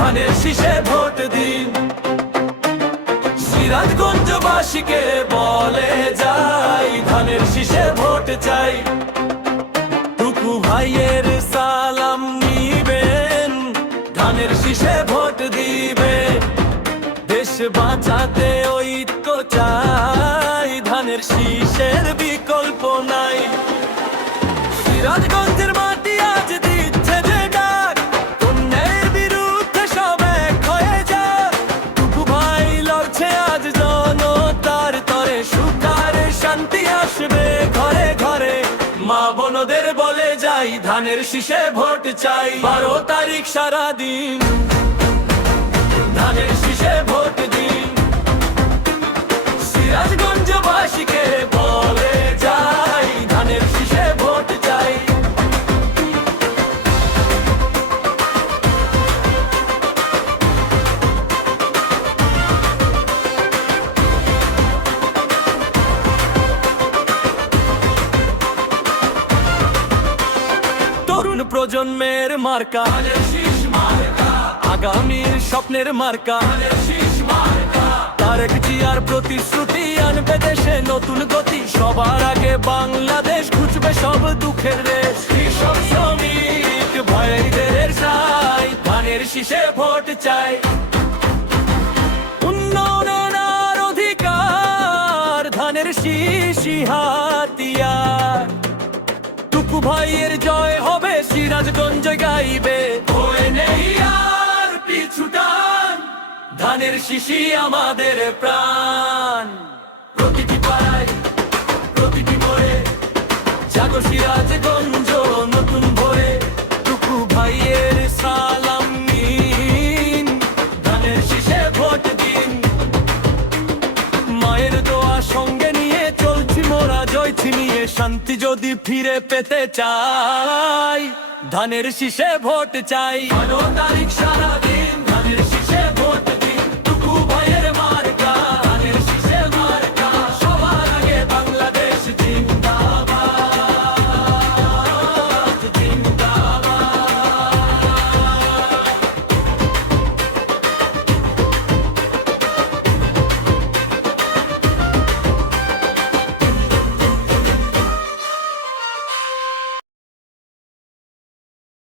ধানের শীষে ভোট দিন। সিরাজগঞ্জবাসীকে বলে যাই, ধানের শীষে ভোট চাই। টুকু ভাইয়ের সালাম নিবেন, ধানের শীষে ভোট দিবে দেশ বাঁচাতে ঐক্য চাই, ধানের শীষের বিকল্প নাই। বোনদের বলে যাই ধানের শীষে ভোট চাই। বারো তারিখ সারা প্রজন্মের মার্কা। আগামীর স্বপ্নের মার্কা। তারেক জিয়ার প্রতিশ্রুতি আনবে দেশে নতুন গতি। সবার আগে বাংলাদেশ খুঁজবে সব দুঃখের রেশ। কৃষক, শ্রমিক, ভাইদের চাই, ধানের শীষে ভোট চাই। উন্নয়নের অধিকার, ধানের শীষি হাতিয়ার। টুকু ভাইয়ের জয় হবে, সিরাজগঞ্জ গাইবে। আর ধানের শিশি আমাদের প্রাণ। প্রতিটি পাড়ায়, প্রতিটি মোড়ে, জাগো সিরাজগঞ্জ নতুন ভোরে। টুকু ভাইয়ের সালাম নিন, ধানের শীষে ভোট দিন। মায়ের দোয়া সঙ্গে শান্তি যদি ফিরে পেতে চাই ধানের শীষে ভোট চাই। তারিখ